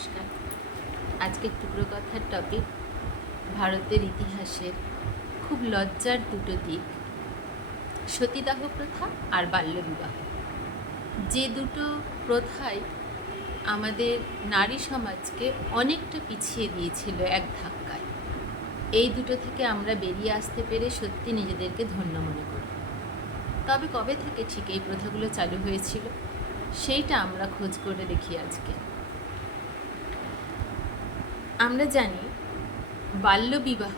নমস্কার। আজকের টুকরো কথার টপিক ভারতের ইতিহাসের খুব লজ্জার দুটো দিক, সতীদাহ প্রথা আর বাল্যবিবাহ। যে দুটো প্রথাই আমাদের নারী সমাজকে অনেকটা পিছিয়ে দিয়েছিল এক ধাক্কায়। এই দুটো থেকে আমরা বেরিয়ে আসতে পেরে সত্যি নিজেদেরকে ধন্য মনে করি। তবে কবে থেকে ঠিক এই প্রথাগুলো চালু হয়েছিল সেইটা আমরা খোঁজ করে দেখি আজকে। আমরা জানি বাল্যবিবাহ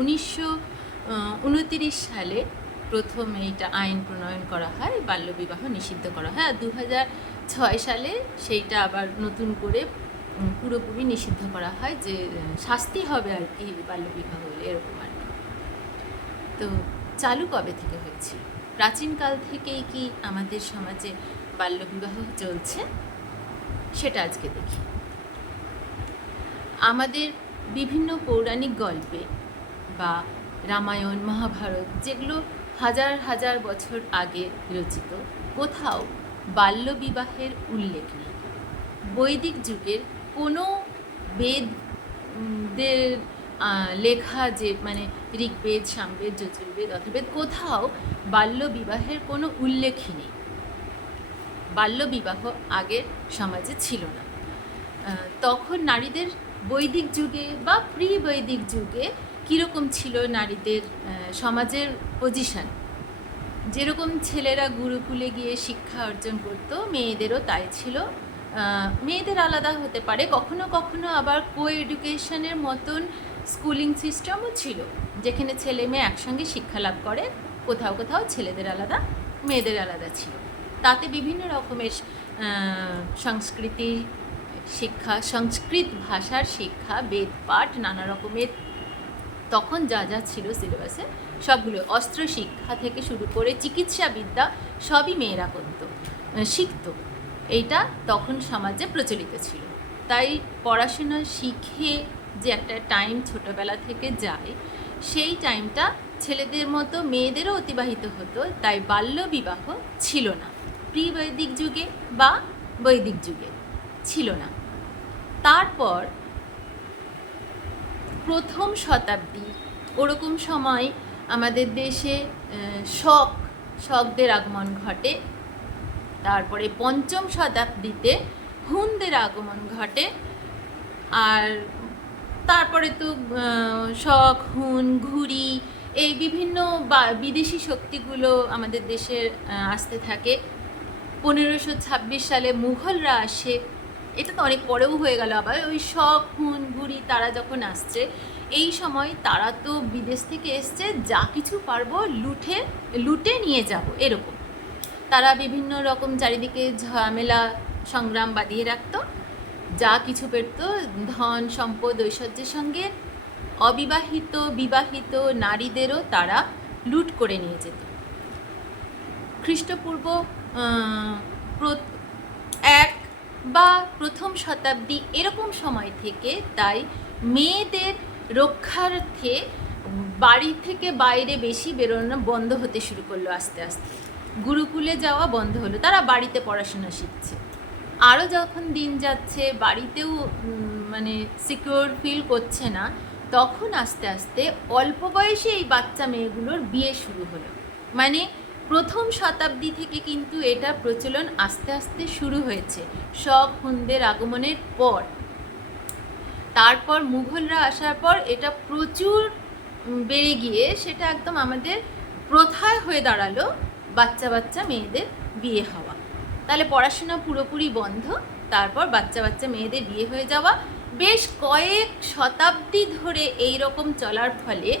1929 সালে প্রথম এইটা আইন প্রণয়ন করা হয়, বাল্যবিবাহ নিষিদ্ধ করা হয়। আর 2006 সালে সেইটা আবার নতুন করে পুরোপুরি নিষিদ্ধ করা হয়, যে শাস্তি হবে আর কি বাল্যবিবাহ হলে, এরকম আর কি। তো চালু কবে থেকে হয়েছিল? প্রাচীনকাল থেকেই কি আমাদের সমাজে বাল্যবিবাহ চলছে? সেটা আজকে দেখি। আমাদের বিভিন্ন পৌরাণিক গল্পে বা রামায়ণ, মহাভারত, যেগুলো হাজার হাজার বছর আগে রচিত, কোথাও বাল্যবিবাহের উল্লেখ নেই। বৈদিক যুগের কোনো বেদের লেখা, যে মানে ঋগ্বেদ, সামবেদ, যজুর্বেদ, অথর্ববেদ, কোথাও বাল্যবিবাহের কোনো উল্লেখই নেই। বাল্যবিবাহ আগের সমাজে ছিল না। তখন নারীদের বৈদিক যুগে বা প্রি বৈদিক যুগে কীরকম ছিল নারীদের সমাজের পজিশন? যেরকম ছেলেরা গুরুকুলে গিয়ে শিক্ষা অর্জন করতো, মেয়েদেরও তাই ছিল। মেয়েদের আলাদা হতে পারে, কখনো কখনো আবার কো এডুকেশনের মতন স্কুলিং সিস্টেমও ছিল, যেখানে ছেলে মেয়ে একসঙ্গে শিক্ষা লাভ করে। কোথাও কোথাও ছেলেদের আলাদা, মেয়েদের আলাদা ছিল। তাতে বিভিন্ন রকমের সংস্কৃতি শিক্ষা, সংস্কৃত ভাষার শিক্ষা, বেদ পাঠ, নানা রকমের তখন যা যা ছিল সিলেবাসে সবগুলো, অস্ত্র শিক্ষা থেকে শুরু করে চিকিৎসা বিদ্যা সবই মেয়েরা করতো, শিখত। এইটা তখন সমাজে প্রচলিত ছিল। তাই পড়াশোনা শিখে যে একটা টাইম ছোটোবেলা থেকে যায়, সেই টাইমটা ছেলেদের মতো মেয়েদেরও অতিবাহিত হতো। তাই বাল্যবিবাহ ছিল না প্রি বৈদিক যুগে বা বৈদিক যুগে, ছিল না। তারপর প্রথম শতাব্দী ওরকম সময় আমাদের দেশে শকদের আগমন ঘটে। তারপরে পঞ্চম শতাব্দীতে হুনদের আগমন ঘটে। আর তারপরে তো শক, হুন, ঘুরি, এই বিভিন্ন বিদেশি শক্তিগুলো আমাদের দেশে আসতে থাকে। 1526 সালে মুঘলরা আসে। এটা তো অনেক পরেও হয়ে গেল। আবার ওই শক, হুন, ঘুরি তারা যখন আসছে, এই সময় তারা তো বিদেশ থেকে এসছে, যা কিছু পারবো লুটে নিয়ে যাব, এরকম। তারা বিভিন্ন রকম চারিদিকে ঝামেলা সংগ্রাম বাঁধিয়ে রাখত। যা কিছু পেত ধন সম্পদ ঐশ্বর্যের সঙ্গে অবিবাহিত বিবাহিত নারীদেরও তারা লুট করে নিয়ে যেত। খ্রিস্টপূর্ব 1 বা প্রথম শতাব্দী এরকম সময় থেকে তাই মেয়েদের রক্ষার্থে বাড়ি থেকে বাইরে বেশি বেরোনো বন্ধ হতে শুরু করলো। আস্তে আস্তে গুরুকুলে যাওয়া বন্ধ হলো, তারা বাড়িতে পড়াশোনা শিখছে। আরও যখন দিন যাচ্ছে, বাড়িতেও মানে সিকিউর ফিল করছে না, তখন আস্তে আস্তে অল্প বয়সে এই বাচ্চা মেয়েগুলোর বিয়ে শুরু হলো। মানে প্রথম শতাব্দী থেকে কিন্তু এটা প্রচলন আস্তে আস্তে শুরু হয়েছে, শক, হুনদের আগমনের পর। তারপর মুঘলরা আসার পর এটা প্রচুর বেড়ে গিয়ে সেটা একদম আমাদের প্রথায় হয়ে দাঁড়ালো, বাচ্চা মেয়েদের বিয়ে হওয়া। তাহলে পড়াশোনা পুরোপুরি বন্ধ, তারপর বাচ্চা মেয়েদের বিয়ে হয়ে যাওয়া। বেশ কয়েক শতাব্দী ধরে এই রকম চলার ফলে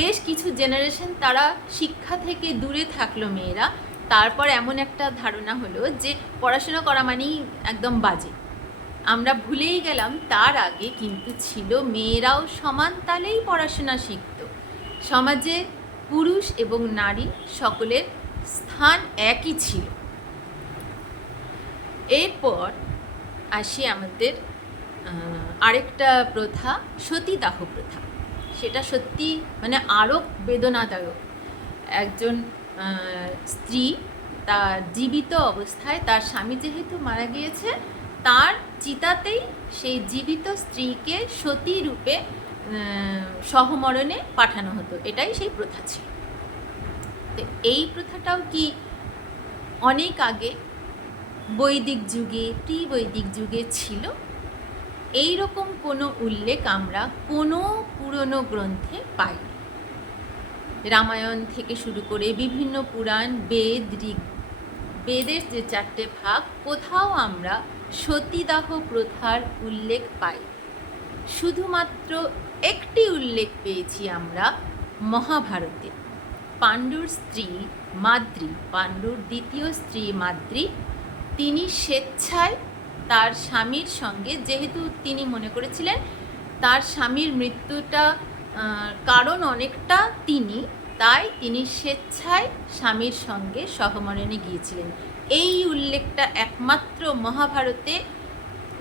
বেশ কিছু জেনারেশন তারা শিক্ষা থেকে দূরে থাকলো মেয়েরা। তারপর এমন একটা ধারণা হলো যে পড়াশোনা করা মানেই একদম বাজে। আমরা ভুলেই গেলাম তার আগে কিন্তু ছিল মেয়েরাও সমান তালেই পড়াশোনা শিখত। সমাজে পুরুষ এবং নারী সকলের স্থান একই ছিল। এরপর আসি আমাদের আরেকটা প্রথা, সতীদাহ প্রথা। সেটা সত্যি মানে আরও বেদনাদায়ক। একজন স্ত্রী তার জীবিত অবস্থায়, তার স্বামী যেহেতু মারা গিয়েছে, তার চিতাতেই সেই জীবিত স্ত্রীকে সতী রূপে সহমরণে পাঠানো হতো। এটাই সেই প্রথা ছিল। তো এই প্রথাটাও কি অনেক আগে বৈদিক যুগে, প্রি বৈদিক যুগে ছিল। এই রকম কোনো উল্লেখ আমরা কোনো পুরনো গ্রন্থে পাই। রামায়ণ থেকে শুরু করে বিভিন্ন পুরাণ, বেদ, ঋগ, বেদের যে 4টে ভাগ, কোথাও আমরা সতীদাহ প্রথার উল্লেখ পাই। শুধুমাত্র একটি উল্লেখ পেয়েছি আমরা মহাভারতে। পাণ্ডুর স্ত্রী মাদ্রী, পাণ্ডুর দ্বিতীয় স্ত্রী মাদ্রী, তিনি স্বেচ্ছায় তার স্বামীর সঙ্গে, যেহেতু তিনি মনে করেছিলেন তার স্বামীর মৃত্যুটা কারণ অনেকটা তাই তিনি স্বেচ্ছায় স্বামীর সঙ্গে সহমরণে গিয়েছিলেন। এই উল্লেখটা একমাত্র মহাভারতে,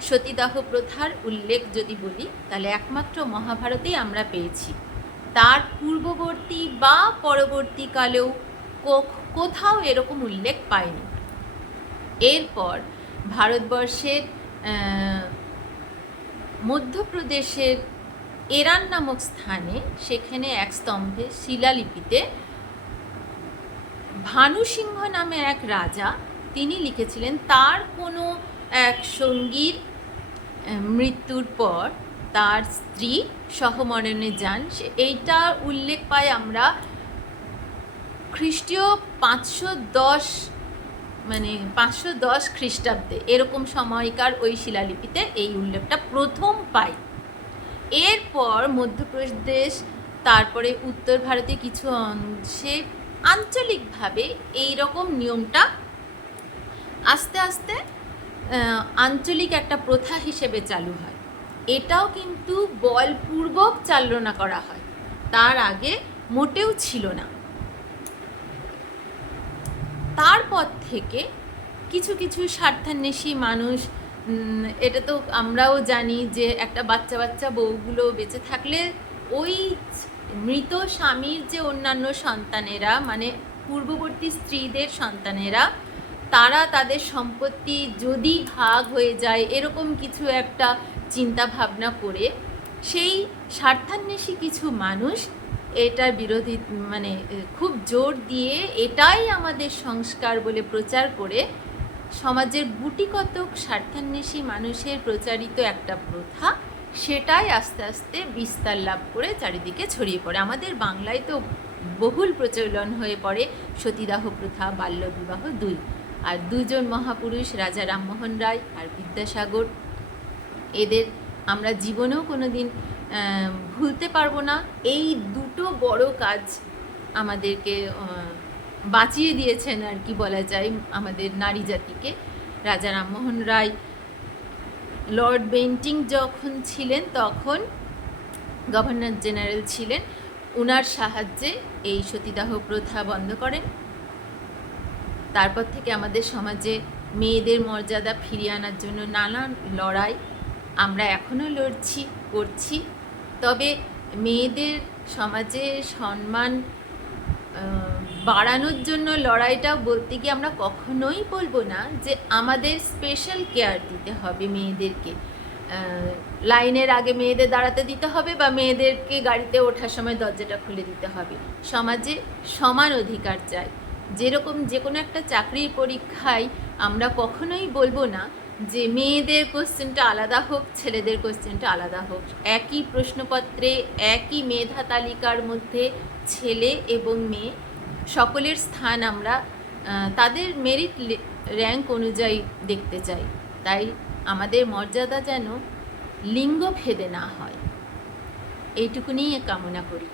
সতীদাহ প্রথার উল্লেখ যদি বলি তাহলে একমাত্র মহাভারতেই আমরা পেয়েছি। তার পূর্ববর্তী বা পরবর্তীকালেও কোথাও এরকম উল্লেখ পাইনি। এরপর ভারতবর্ষের মধ্যপ্রদেশের এরান নামক স্থানে, সেখানে এক স্তম্ভে শিলালিপিতে ভানু সিংহ নামে এক রাজা, তিনি লিখেছিলেন তার কোনো এক সঙ্গীর মৃত্যুর পর তার স্ত্রী সহমরণে যান। এইটা উল্লেখ পাই আমরা খ্রিস্টীয় 510 খ্রিস্টাব্দে, এরকম সময়কার ওই শিলালিপিতে এই উল্লেখটা প্রথম পাই। এরপর মধ্যপ্রদেশ, তারপরে উত্তর ভারতে কিছু অংশে আঞ্চলিকভাবে এই রকম নিয়মটা আস্তে আস্তে আঞ্চলিক একটা প্রথা হিসেবে চালু হয়। এটাও কিন্তু বলপূর্বক চালনা করা হয়, তার আগে মোটেও ছিল না। তারপর থেকে কিছু কিছু স্বার্থান্বেষী মানুষ, এটা তো আমরাও জানি যে একটা বাচ্চা বউগুলো বেঁচে থাকলে ওই মৃত স্বামীর যে অন্যান্য সন্তানেরা, মানে পূর্ববর্তী স্ত্রীদের সন্তানেরা, তারা তাদের সম্পত্তি যদি ভাগ হয়ে যায়, এরকম কিছু একটা চিন্তা ভাবনা করে সেই স্বার্থান্বেষী কিছু মানুষ এটার বিরোধী, মানে খুব জোর দিয়ে এটাই আমাদের সংস্কার বলে প্রচার করে সমাজের গুটিকতক স্বার্থান্বেষী মানুষের প্রচারিত একটা প্রথা, সেটাই আস্তে আস্তে বিস্তার লাভ করে চারিদিকে ছড়িয়ে পড়ে। আমাদের বাংলায় তো বহুল প্রচলন হয়ে পড়ে সতীদাহ প্রথা, বাল্যবিবাহ দুই। আর দুজন মহাপুরুষ, রাজা রামমোহন রায় আর বিদ্যাসাগর, এদের আমরা জীবনেও কোনো দিন ভুলতে পারবো না। এই দুটো বড় কাজ আমাদেরকে বাঁচিয়ে দিয়েছেন আর কি বলা যায় আমাদের নারী জাতিকে। রাজা রামমোহন রায় লর্ড বেন্টিং যখন ছিলেন তখন গভর্নর জেনারেল ছিলেন, ওনার সাহায্যে এই সতীদাহ প্রথা বন্ধ করেন। তারপর থেকে আমাদের সমাজে মেয়েদের মর্যাদা ফিরিয়ে আনার জন্য নানান লড়াই আমরা এখনও করছি। তবে মেয়েদের সমাজে সম্মান বাড়ানোর জন্য লড়াইটা বলতে গিয়ে আমরা কখনোই বলবো না যে আমাদের স্পেশাল কেয়ার দিতে হবে মেয়েদেরকে, লাইনের আগে মেয়েদের দাঁড়াতে দিতে হবে বা মেয়েদেরকে গাড়িতে ওঠার সময় দরজাটা খুলে দিতে হবে। সমাজে সমান অধিকার চাই। যেরকম যে কোনো একটা চাকরির পরীক্ষায় আমরা কখনোই বলবো না যে মেয়েদের কোশ্চেনটা আলাদা হোক, ছেলেদের কোশ্চেনটা আলাদা হোক। একই প্রশ্নপত্রে, একই মেধা তালিকার মধ্যে ছেলে এবং মেয়ে সকলের স্থান আমরা তাদের মেরিট র্যাঙ্ক অনুযায়ী দেখতে চাই। তাই আমাদের মর্যাদা যেন লিঙ্গ ভেদে না হয়, এইটুকুনি কামনা করি।